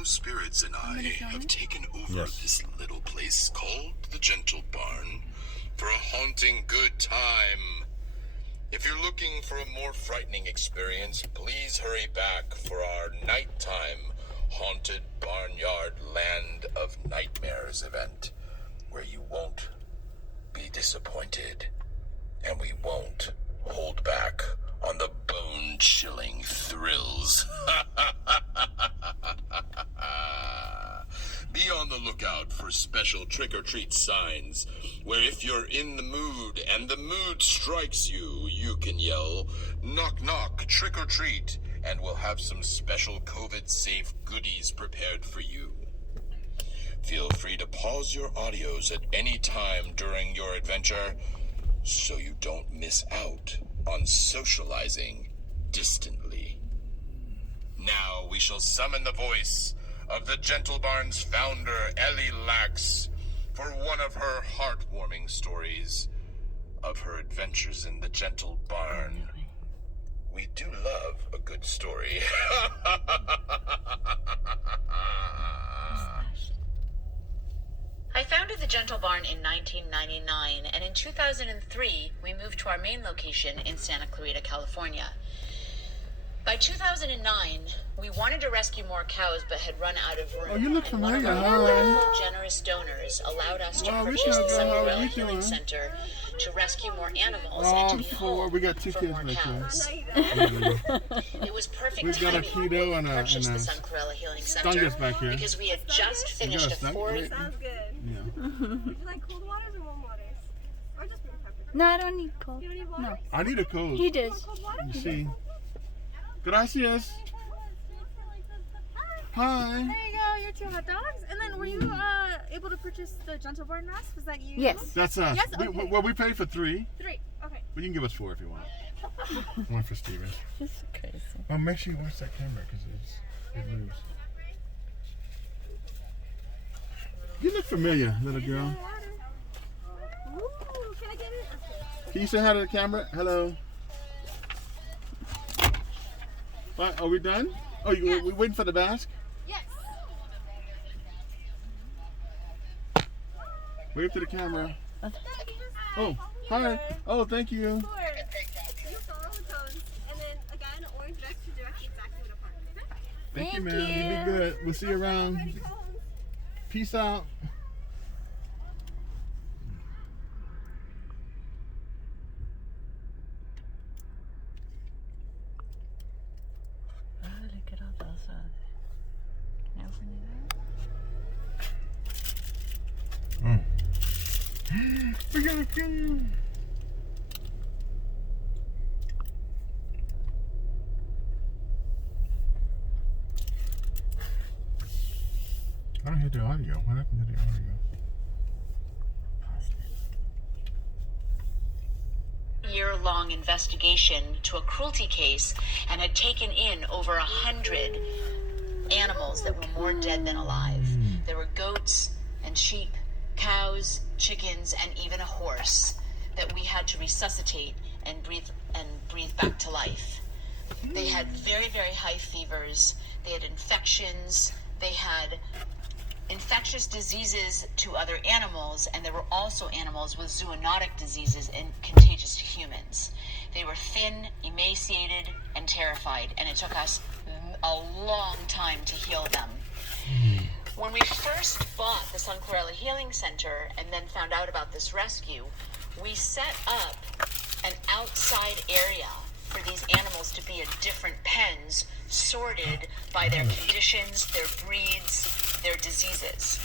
fellow spirits and I have taken over this little place called the Gentle Barn for a haunting good time. If you're looking for a more frightening experience, please hurry back for our nighttime haunted barnyard land of nightmares event, where you won't be disappointed and we won't hold back on the bone-chilling thrills. Be on the lookout for special trick-or-treat signs, where if you're in the mood and the mood strikes you, you can yell, "Knock, knock, trick-or-treat," and we'll have some special COVID-safe goodies prepared for you. Feel free to pause your audios at any time during your adventure, so you don't miss out on socializing distantly. Now we shall summon the voice of the Gentle Barn's founder, Ellie Lax, for one of her heartwarming stories of her adventures in the Gentle Barn. We do love a good story. I founded the Gentle Barn in 1999, and in 2003, we moved to our main location in Santa Clarita, California. By 2009, we wanted to rescue more cows, but had run out of room. Oh, you look and one of familiar. our Hi. wonderful, generous donors allowed us to Wow, we purchase the doing good. How are Sunquerel you Healing doing? Center to rescue more animals Oh, and to be for home we got two for kids more back here. cows. It was perfect We've got a timing keto when and we a purchased the Sunquerel Healing Center Stungus back here. because we had just finished got a a stunk? 4 Wait. Sounds good. Yeah. Would you like cold waters or warm waters? Or just room temperature? No, I don't need cold. You don't need water? No. I need a coat. He does. Cold water? You see. Gracias. Hi. There you go, your 2 hot dogs. And then were you able to purchase the Gentle Barn mask? Was that you? Yes. That's us. Yes, okay. We paid for 3, 3. Okay. but you can give us 4 if you want. One for Steven. This is crazy. Oh, make sure you watch that camera because it moves. You look familiar, little girl. Ooh, can I get it? Can you say hi to the camera? Hello. What, are we done? Oh, we waiting for the mask? Yes. Wave to the camera. Oh, hi. Oh, thank you. You follow the cones, and then again, orange vest to direct you exactly where to park. Thank you, man. You be good. We'll see you around. Peace out. Oh, look at all those. Can I open it up? We got a film. I don't hear the audio. What happened to the audio? Year-long investigation to a cruelty case and had taken in over 100 animals that were more dead than alive. There were goats and sheep, cows, chickens, and even a horse that we had to resuscitate and breathe back to life. They had very, very high fevers. They had infections. They had infectious diseases to other animals, and there were also animals with zoonotic diseases and contagious to humans. They were thin, emaciated, and terrified, and it took us a long time to heal them. When we first bought the Sunquerel Healing Center and then found out about this rescue, we set up an outside area for these animals to be in different pens, sorted by their conditions, their breeds, their diseases.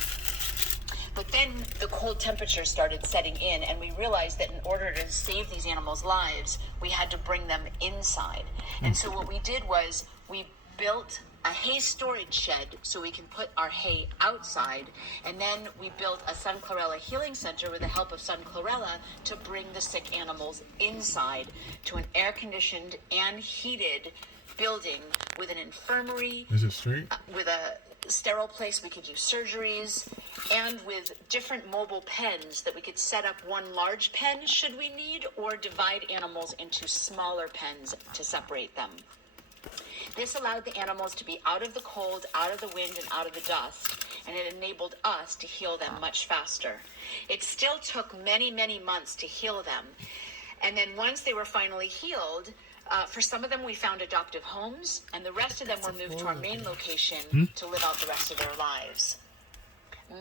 But then the cold temperatures started setting in, and we realized that in order to save these animals' lives, we had to bring them inside. And so what we did was we built a hay storage shed so we can put our hay outside, and then we built a Sunquerel Healing Center with the help of Sunquerel to bring the sick animals inside to an air-conditioned and heated building with an infirmary. Is it straight? With a sterile place we could do surgeries, and with different mobile pens that we could set up one large pen should we need, or divide animals into smaller pens to separate them. This allowed the animals to be out of the cold, out of the wind, and out of the dust, and it enabled us to heal them much faster. It still took many, many months to heal them. And then once they were finally healed, for some of them we found adoptive homes, and the rest of them were moved to our main location to live out the rest of their lives.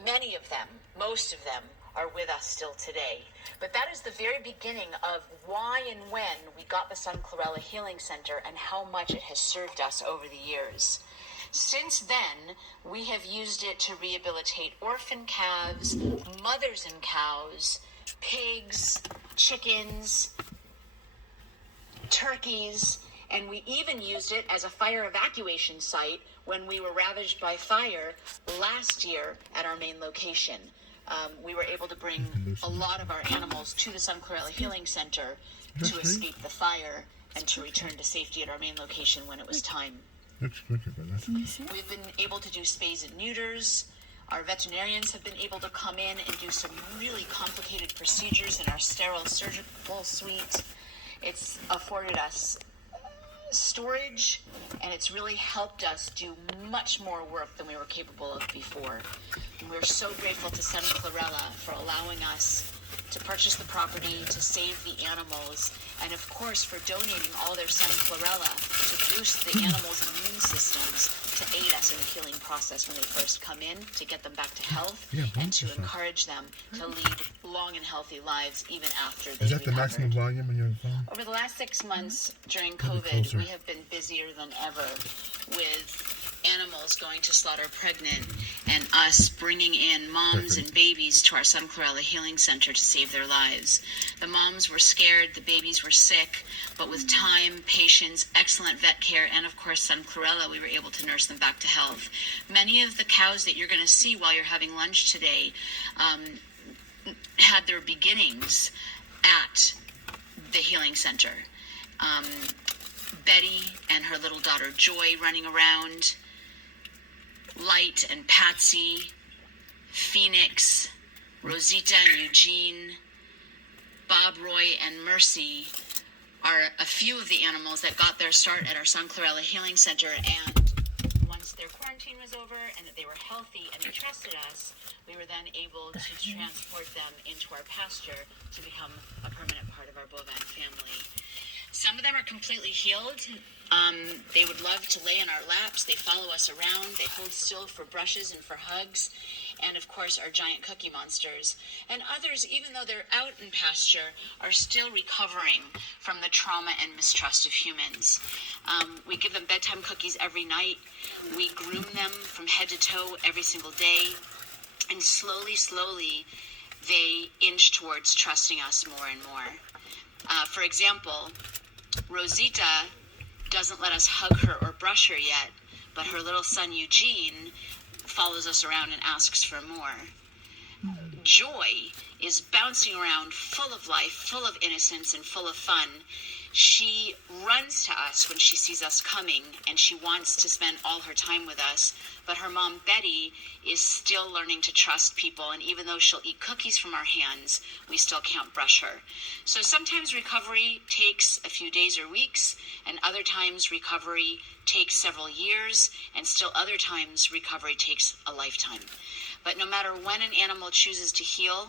Many of them, most of them, are with us still today. But that is the very beginning of why and when we got the Sun Chlorella Healing Center and how much it has served us over the years. Since then, we have used it to rehabilitate orphan calves, mothers and cows, pigs, chickens, turkeys, and we even used it as a fire evacuation site when we were ravaged by fire last year at our main location. We were able to bring a lot of our animals to the Sun Chlorella Healing Center to escape the fire and to return to safety at our main location when it was time. We've been able to do spays and neuters. Our veterinarians have been able to come in and do some really complicated procedures in our sterile surgical suite. It's afforded us storage, and it's really helped us do much more work than we were capable of before. And we're so grateful to Sun Chlorella for allowing us to purchase the property, to save the animals, and of course for donating all their Sun Chlorella to boost the animals' immune systems, to aid us in the healing process when they first come in, to get them back to health, and to encourage them to lead long and healthy lives even after they recovered. Is that the maximum volume on your phone? Over the last 6 months during COVID, we have been busier than ever with animals going to slaughter pregnant and us bringing in moms and babies to our Sun Chlorella Healing Center to save their lives. The moms were scared, the babies were sick, but with time, patience, excellent vet care, and of course Sun Chlorella, we were able to nurse them back to health. Many of the cows that you're going to see while you're having lunch today had their beginnings at the healing center. Betty and her little daughter Joy running around, Light and Patsy, Phoenix, Rosita and Eugene, Bob, Roy, and Mercy are a few of the animals that got their start at our Sun Chlorella Healing Center, and once their quarantine was over and that they were healthy and they trusted us, we were then able to transport them into our pasture to become a permanent part of our bovine family. Some of them are completely healed. They would love to lay in our laps. They follow us around. They hold still for brushes and for hugs. And of course, our giant cookie monsters. And others, even though they're out in pasture, are still recovering from the trauma and mistrust of humans. We give them bedtime cookies every night. We groom them from head to toe every single day. And slowly, slowly, they inch towards trusting us more and more. For example, Rosita doesn't let us hug her or brush her yet, but her little son Eugene follows us around and asks for more. Joy is bouncing around full of life, full of innocence, and full of fun. She runs to us when she sees us coming, and she wants to spend all her time with us. But her mom, Betty, is still learning to trust people, and even though she'll eat cookies from our hands, we still can't brush her. So sometimes recovery takes a few days or weeks, and other times recovery takes several years, and still other times recovery takes a lifetime. But no matter when an animal chooses to heal,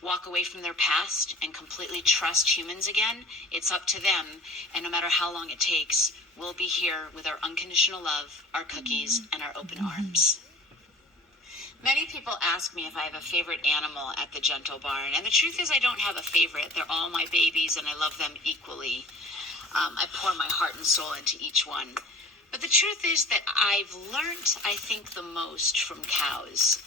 walk away from their past, and completely trust humans again, it's up to them. And no matter how long it takes, we'll be here with our unconditional love, our cookies, and our open arms. Many people ask me if I have a favorite animal at the Gentle Barn, and the truth is I don't have a favorite. They're all my babies, and I love them equally. I pour my heart and soul into each one. But the truth is that I've learned, I think, the most from cows.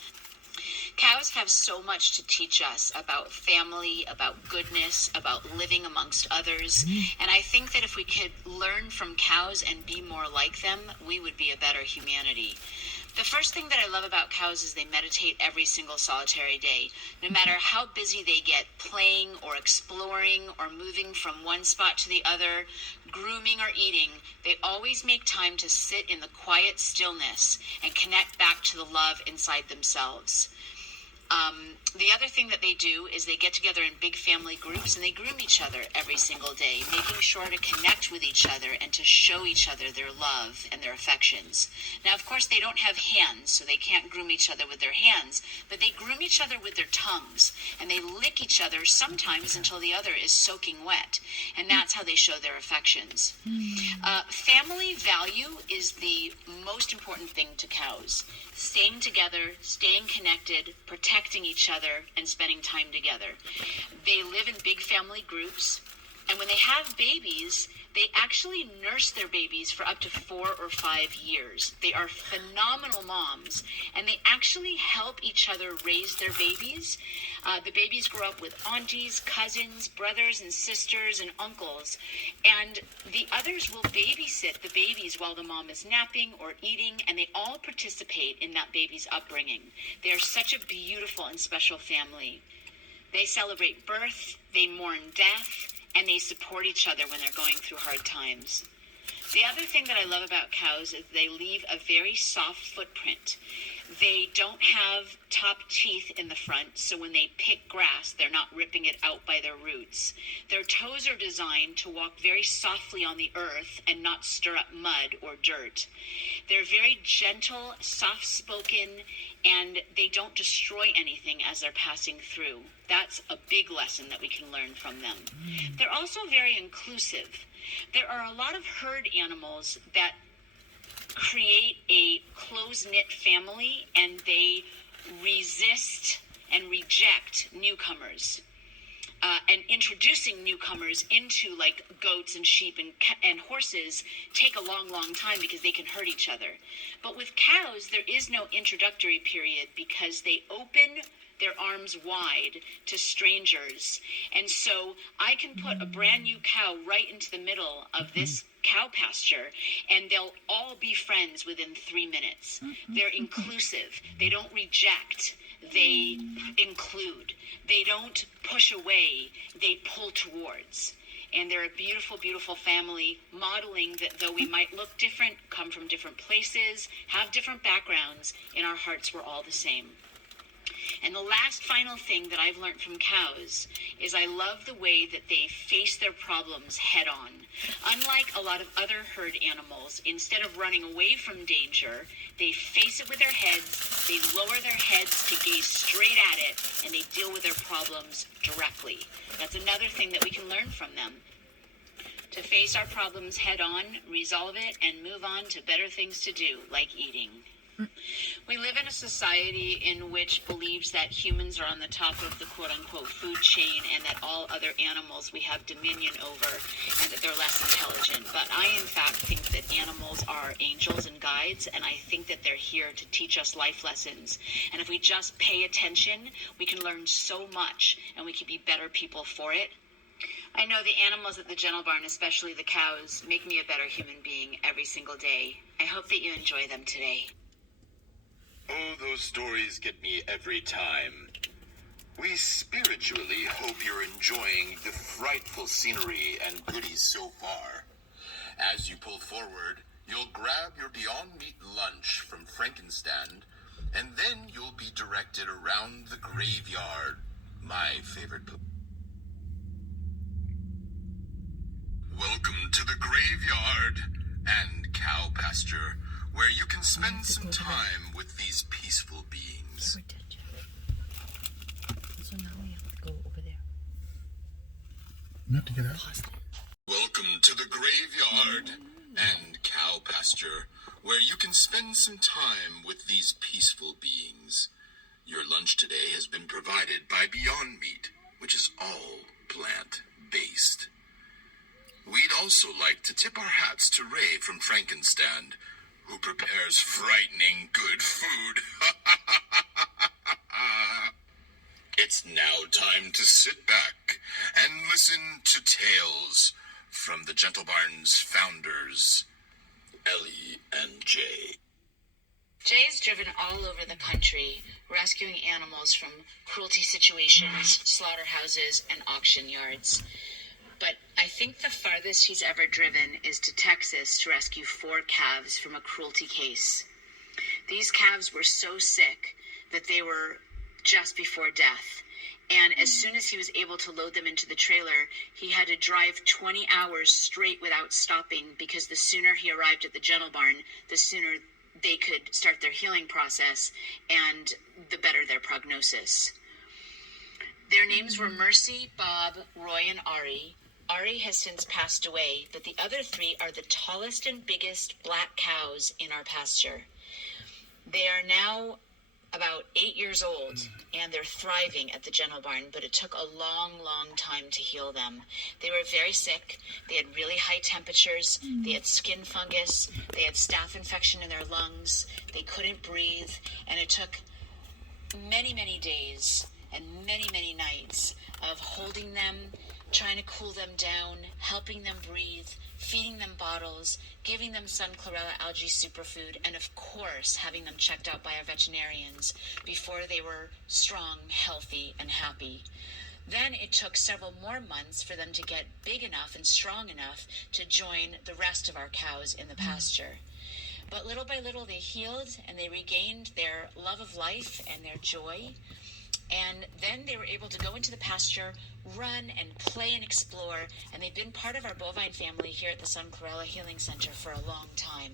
Cows have so much to teach us about family, about goodness, about living amongst others. And I think that if we could learn from cows and be more like them, we would be a better humanity. The first thing that I love about cows is they meditate every single solitary day. No matter how busy they get playing or exploring or moving from one spot to the other, grooming or eating, they always make time to sit in the quiet stillness and connect back to the love inside themselves. The other thing that they do is they get together in big family groups and they groom each other every single day, making sure to connect with each other and to show each other their love and their affections. Now, of course, they don't have hands, so they can't groom each other with their hands, but they groom each other with their tongues, and they lick each other sometimes until the other is soaking wet, and that's how they show their affections. Family value is the most important thing to cows. Staying together, staying connected, protecting each other, and spending time together. They live in big family groups, and when they have babies, they actually nurse their babies for up to 4 or 5 years. They are phenomenal moms, and they actually help each other raise their babies. The babies grow up with aunties, cousins, brothers and sisters, and uncles, and the others will babysit the babies while the mom is napping or eating, and they all participate in that baby's upbringing. They are such a beautiful and special family. They celebrate birth, they mourn death, and they support each other when they're going through hard times. The other thing that I love about cows is they leave a very soft footprint. They don't have top teeth in the front, so when they pick grass, they're not ripping it out by their roots. Their toes are designed to walk very softly on the earth and not stir up mud or dirt. They're very gentle, soft-spoken, and they don't destroy anything as they're passing through. That's a big lesson that we can learn from them. They're also very inclusive. There are a lot of herd animals that create a close-knit family, and they resist and reject newcomers. And introducing newcomers into like goats and sheep and horses take a long, long time because they can hurt each other. But with cows, there is no introductory period because they open their arms wide to strangers. And so I can put a brand new cow right into the middle of this cow pasture, and they'll all be friends within 3 minutes. They're inclusive. They don't reject. They include. They don't push away. They pull towards. And they're a beautiful, beautiful family, modeling that though we might look different, come from different places, have different backgrounds, in our hearts we're all the same. And the last final thing that I've learned from cows is I love the way that they face their problems head on. Unlike a lot of other herd animals, instead of running away from danger, they face it with their heads, they lower their heads to gaze straight at it, and they deal with their problems directly. That's another thing that we can learn from them. To face our problems head on, resolve it, and move on to better things to do, like eating. We live in a society in which believes that humans are on the top of the quote-unquote food chain and that all other animals we have dominion over and that they're less intelligent. But I, in fact, think that animals are angels and guides, and I think that they're here to teach us life lessons. And if we just pay attention, we can learn so much, and we can be better people for it. I know the animals at the Gentle Barn, especially the cows, make me a better human being every single day. I hope that you enjoy them today. Oh, those stories get me every time. We spiritually hope you're enjoying the frightful scenery and goodies so far. As you pull forward, you'll grab your Beyond Meat lunch from Frankenstand, and then you'll be directed around the graveyard, my favorite place. Welcome to the graveyard and cow pasture, where you can spend some time with these peaceful beings. Never did yet. So now we have to go over there. You have to get out. Welcome to the graveyard and cow pasture, where you can spend some time with these peaceful beings. Your lunch today has been provided by Beyond Meat, which is all plant-based. We'd also like to tip our hats to Ray from Frankenstand, who prepares frightening good food. It's now time to sit back and listen to tales from the Gentle Barn's founders, Ellie and Jay. Jay is driven all over the country, rescuing animals from cruelty situations, slaughterhouses, and auction yards. But I think the farthest he's ever driven is to Texas to rescue 4 calves from a cruelty case. These calves were so sick that they were just before death. And as soon as he was able to load them into the trailer, he had to drive 20 hours straight without stopping, because the sooner he arrived at the Gentle Barn, the sooner they could start their healing process and the better their prognosis. Their names were Mercy, Bob, Roy, and Ari. Ari has since passed away, but the other three are the tallest and biggest black cows in our pasture. They are now about 8 years old, and they're thriving at the Gentle Barn, but it took a long, long time to heal them. They were very sick. They had really high temperatures. They had skin fungus. They had staph infection in their lungs. They couldn't breathe, and it took many, many days and many, many nights of holding them, trying to cool them down, helping them breathe, feeding them bottles, giving them sun chlorella algae superfood, and of course having them checked out by our veterinarians before they were strong, healthy, and happy. Then it took several more months for them to get big enough and strong enough to join the rest of our cows in the pasture. But little by little they healed, and they regained their love of life and their joy. And then they were able to go into the pasture, run and play and explore, and they've been part of our bovine family here at the Sun Chlorella Healing Center for a long time.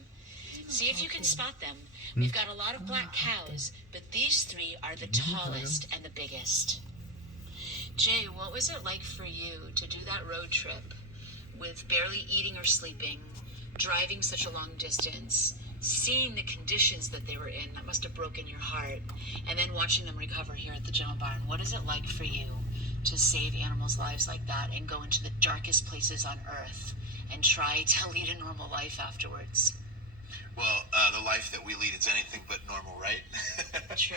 See if you can spot them. We've got a lot of black cows, but these three are the tallest and the biggest. Jay, what was it like for you to do that road trip with barely eating or sleeping, driving such a long distance, seeing the conditions that they were in? That must have broken your heart. And then watching them recover here at the Gentle Barn. What is it like for you to save animals' lives like that and go into the darkest places on earth and try to lead a normal life afterwards? Well, the life that we lead, it's anything but normal, right? True.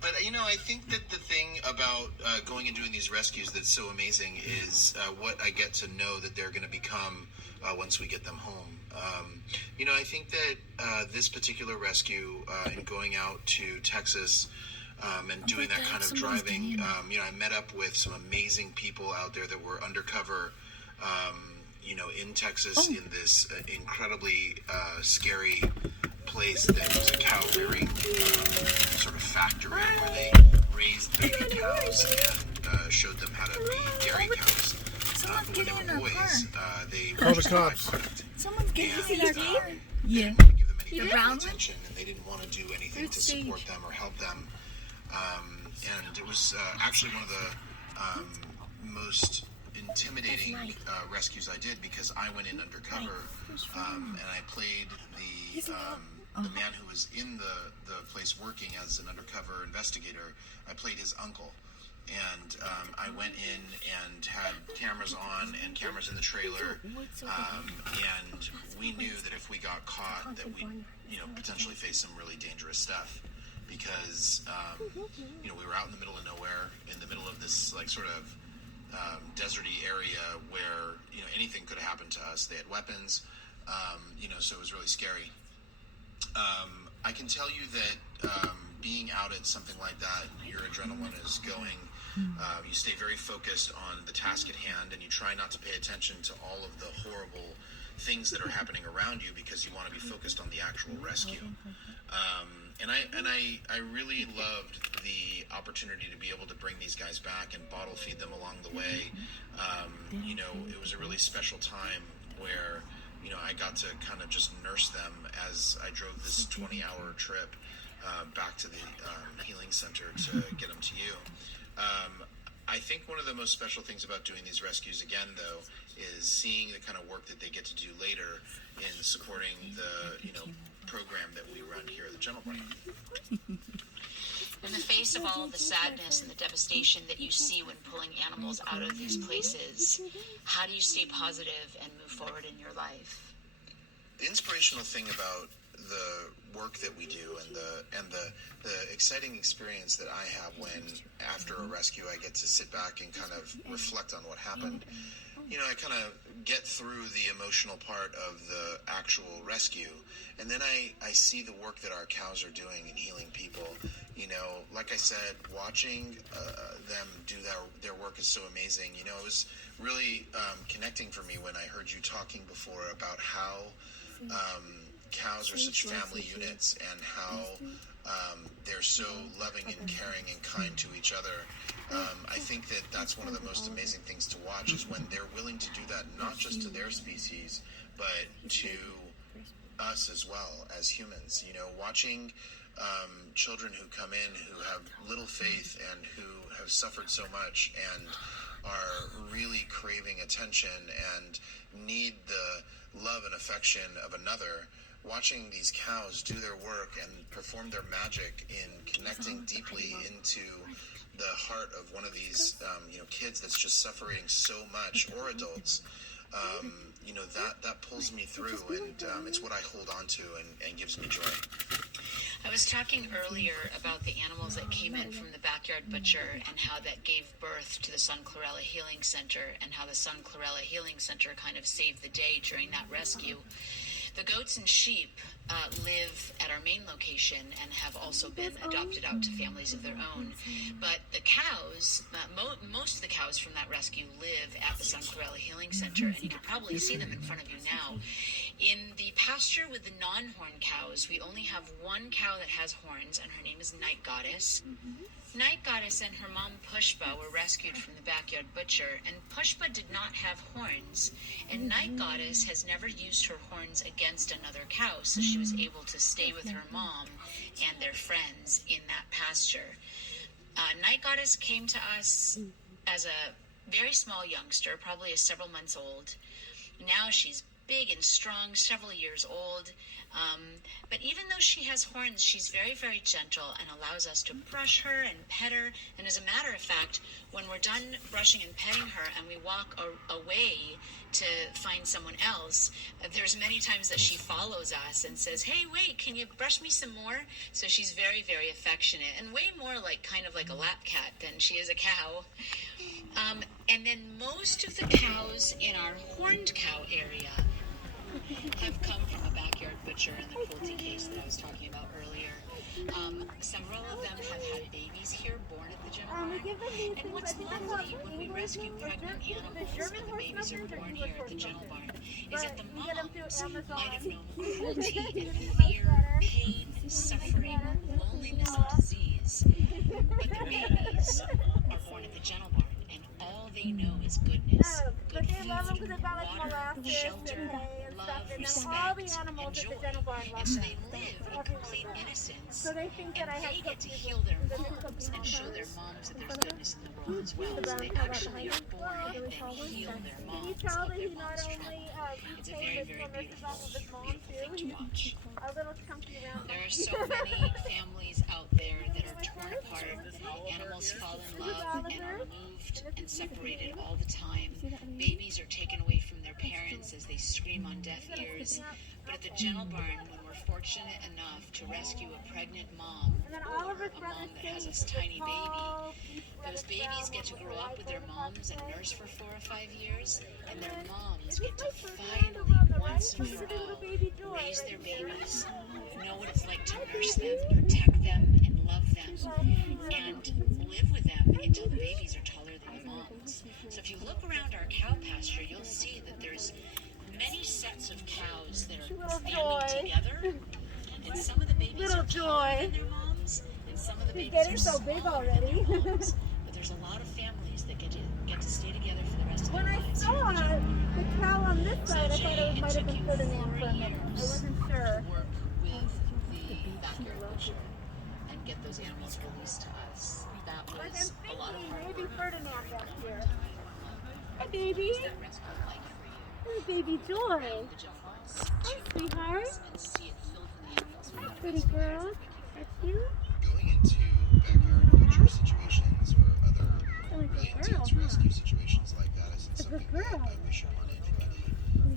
But, I think that the thing about going and doing these rescues that's so amazing is what I get to know that they're going to become once we get them home. I think that this particular rescue and going out to Texas and doing that kind of driving, I met up with some amazing people out there that were undercover, in Texas in this incredibly scary place that was a cow rearing sort of factory where they raised baby cows and showed them how to be dairy cows. When they were boys, they Call were the just cops. Someone's getting in our car. They didn't want to give them any medical brown one? attention, and they didn't want to do anything to support them or help them. And it was actually one of the most intimidating rescues I did, because I went in undercover and I played the man who was in the place working as an undercover investigator. I played his uncle. And I went in and had cameras on and cameras in the trailer, and we knew that if we got caught that we'd potentially face some really dangerous stuff, because we were out in the middle of nowhere, in the middle of this sort of deserty area where anything could have happened to us. They had weapons, so it was really scary. I can tell you that being out at something like that, your adrenaline is going. You stay very focused on the task at hand, and you try not to pay attention to all of the horrible things that are happening around you, because you want to be focused on the actual rescue. And I really loved the opportunity to be able to bring these guys back and bottle feed them along the way. It was a really special time where I got to kind of just nurse them as I drove this 20-hour trip back to the healing center to get them to you. I think one of the most special things about doing these rescues, again, though, is seeing the kind of work that they get to do later in supporting the program that we run here at the Gentle Barn. In the face of all of the sadness and the devastation that you see when pulling animals out of these places, how do you stay positive and move forward in your life? The inspirational thing about the work that we do and the exciting experience that I have when, after a rescue, I get to sit back and kind of reflect on what happened. I kind of get through the emotional part of the actual rescue, and then I see the work that our cows are doing in healing people. Like I said, watching them do their work is so amazing. It was really connecting for me when I heard you talking before about how cows are such family units and how they're so loving and caring and kind to each other. I think that that's one of the most amazing things to watch is when they're willing to do that, not just to their species, but to us as well as humans. You know, watching children who come in who have little faith and who have suffered so much and are really craving attention and need the love and affection of another. Watching these cows do their work and perform their magic in connecting deeply into the heart of one of these kids that's just suffering so much, or adults, that pulls me through, and it's what I hold on to and gives me joy. I was talking earlier about the animals that came in from the backyard butcher and how that gave birth to the Sun Chlorella Healing Center, and how the Sun Chlorella Healing Center kind of saved the day during that rescue. The goats and sheep live at our main location and have also been adopted out to families of their own. But the cows, most of the cows from that rescue live at the Sun Chlorella Healing Center, and you can probably see them in front of you now. In the pasture with the non-horn cows, we only have one cow that has horns, and her name is Night Goddess. Night Goddess and her mom Pushpa were rescued from the backyard butcher, and Pushpa did not have horns, and Night Goddess has never used her horns against another cow, so she was able to stay with her mom and their friends in that pasture. Night Goddess came to us as a very small youngster, probably several months old. Now she's big and strong, several years old. But even though she has horns, she's very, very gentle and allows us to brush her and pet her. And as a matter of fact, when we're done brushing and petting her and we walk away to find someone else, there's many times that she follows us and says, "Hey, wait, can you brush me some more?" So she's very, very affectionate and way more like kind of like a lap cat than she is a cow. And then most of the cows in our horned cow area have come from a backyard butcher in the cruelty case that I was talking about earlier. Several of them have had babies here born at the general barn. And what's lovely when we rescue pregnant animals and the babies are born here at the general barn is that the moms might have known cruelty and fear, pain, suffering, loneliness, and disease. But the babies are born at the general barn, and all they know is goodness. Good food, water, shelter, love, respect, and joy. And so they live in complete innocence, and they get to heal their moms and show their moms that there's goodness in the world as well. So they actually are born and then heal their moms of their mom's trauma. It's a very, very beautiful thing to watch. There are so many families out there that are torn apart. Animals fall in love and are moved and separated all the time. Babies are taken away from their parents as they scream on deaf ears. But at the Gentle Barn, when we're fortunate enough to rescue a pregnant mom or a mom that has a tiny baby, those babies get to grow up with their moms and nurse for 4 or 5 years, and their moms get to finally, once and for all, raise their babies, know what it's like to nurse them, protect them, and love them, and live with them until the babies are taller than the moms. So if you look around our cow pasture, you'll see that there's many sets of cows that are standing together, and some of the babies are taller than their moms, and some of the babies are smaller than their moms. But there's a lot of families that get to stay together for the rest of their lives. When I saw the cow on this side, I thought it might have been Ferdinand for a minute. I wasn't sure. To work with the backyard butcher and get those animals released to us. That Like I'm was a lot of thinking, hard maybe work. Ferdinand back here. Hi, baby. That rescue like for you. Hi, baby Joy. The jungle barns Hi, to sweetheart. and see it filled with animals. Hi, pretty girl. That's you? Going into backyard butcher situations or other Oh, it's really a girl, intense huh? rescue situations like that isn't It's a something girl. that I wish upon anybody.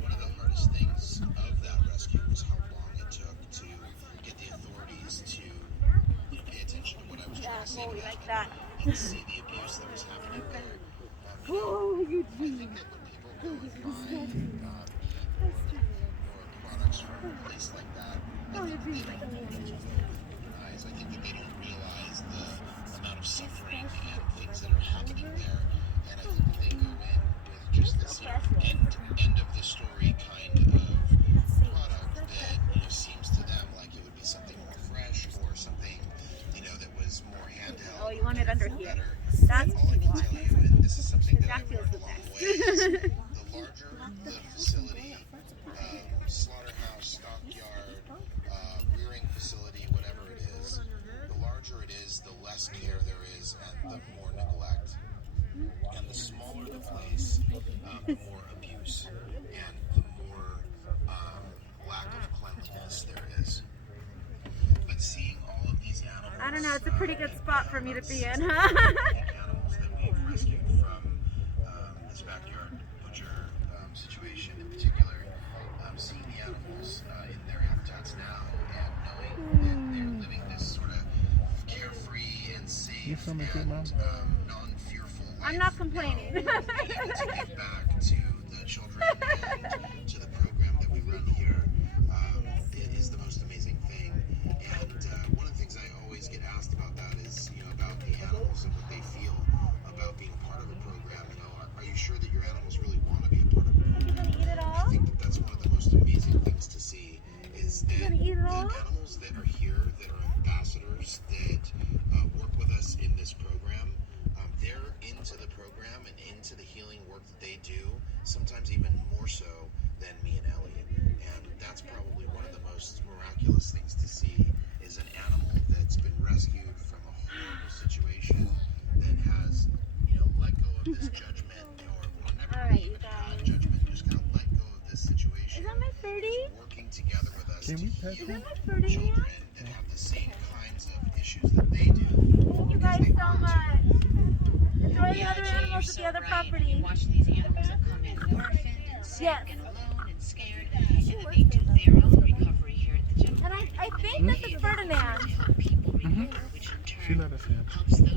One of the hardest things of that rescue was how long it took to get the authorities to pay attention to what I was trying to say to like them that. and see the abuse that was happening there. Oh, you I do. think that when people go and buy or products from a place like that, Oh, you're they beautiful. don't recognize. I think that they don't realize the amount of suffering and things that are happening there. And I think that they go in with just this end of the story kind of product that seems here. better. That's All I can tell you, and this is something that I've feels learned the along best. the way, is the larger the facility, slaughterhouse, stockyard, rearing facility, whatever it is, the larger it is, the less care there is, and the more neglect. And the smaller the place, the more abuse and the more lack of cleanliness there is. But seeing all of these animals, I don't know, it's a pretty good spot for me to be in, huh? animals that we've rescued from this backyard butcher situation in particular, seeing the animals in their habitats now and knowing that they're living this sort of carefree and safe and non-fearful life. I'm not complaining. Able to give back to the children and to the program that we run here is the most amazing thing. And one of the things I always get asked about that is, about the animals and what they feel about being a part of a program. Are you sure that your animals really want to be a part of a program? Eat it all? I think that that's one of the most amazing things to see is that gonna eat it all? the animals that are here, that are ambassadors, that work with us in this program, they're into the program and into the healing work that they do, sometimes even more so than me and Ellie. And that's probably one of the most miraculous things to see is an animal that's been rescued from a horrible situation that has, let go of this judgment or never All right, even you had guys. judgment, just kind of let go of this situation. Is that my birdie? Working together with us Can to we pet heal him? Is that my birdie? children that have the same kinds of issues that they do. Thank you guys so much. Enjoy the Yeah, other Jay, animals you're at so the other right. property. You watch these animals that come in orphaned and sick Yes. and alone and scared, and then they do their own recovery here at the Gentle And Barn. I think And this they is do Ferdinand. to help people recover, which in She turn let us in. helps them